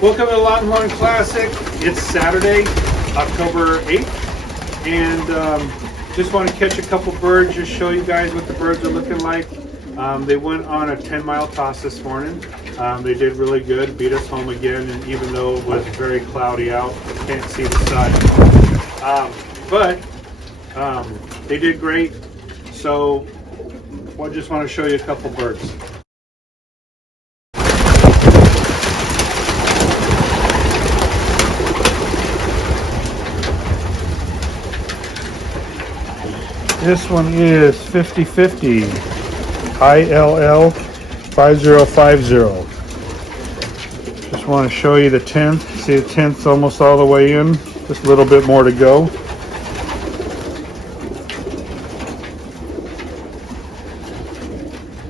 Welcome to the Longhorn Classic. It's Saturday, October 8th, and just want to catch a couple birds, just show you guys what the birds are looking like. They went on a 10-mile toss this morning. They did really good, beat us home again, and even though it was very cloudy out, can't see the sun. But they did great, so I just want to show you a couple birds. This one is 5050 ILL 5050. Just want to show you the 10th. See, the 10th's almost all the way in. Just a little bit more to go.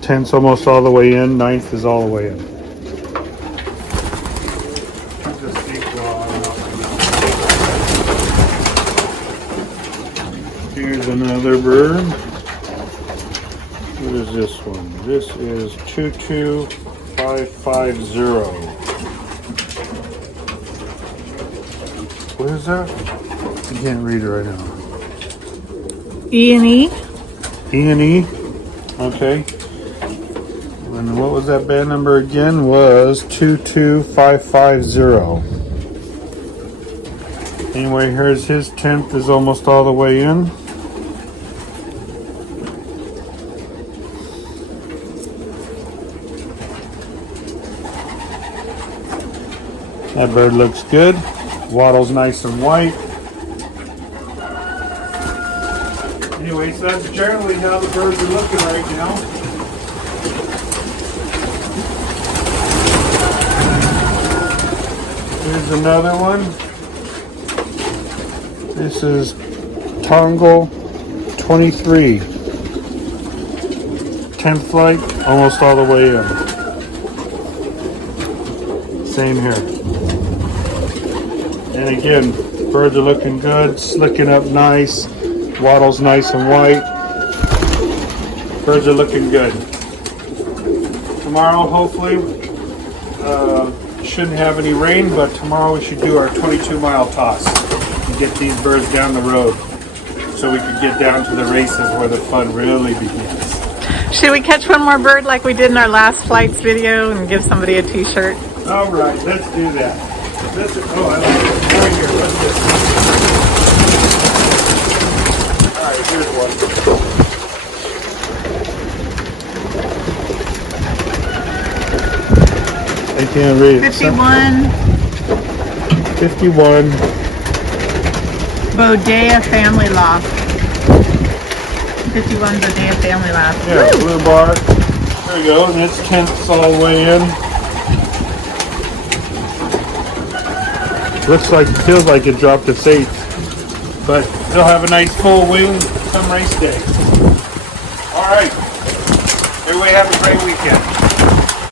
Tenth's almost all the way in. 9th is all the way in. Here's another bird. What is this one? This is 22550. What is that? I can't read it right now. E&E. E&E. Okay. And what was that band number again? Was 22550. Anyway, here's his 10th is almost all the way in. That bird looks good. Wattle's nice and white. Anyway, so that's generally how the birds are looking right now. Here's another one. This is TONG 23. 10th flight, almost all the way in. Same here. And again, birds are looking good, slicking up nice. Wattle's nice and white. Birds are looking good. Tomorrow, hopefully, shouldn't have any rain, but tomorrow we should do our 22-mile toss and get these birds down the road so we can get down to the races where the fun really begins. Should we catch one more bird like we did in our last flights video and give somebody a t-shirt? All right, let's do that. This is, oh, I like it. Right here, what's this? All right, here's one. I can't read. 51. 51. Bodea Family Loft. 51 Bodea Family Loft. Yeah, Woo! blue bar. There we go, and it's 10th all the way in. Looks like, feels like it dropped its 8th. But they'll have a nice full wing come race day. All right. Everybody have a great weekend.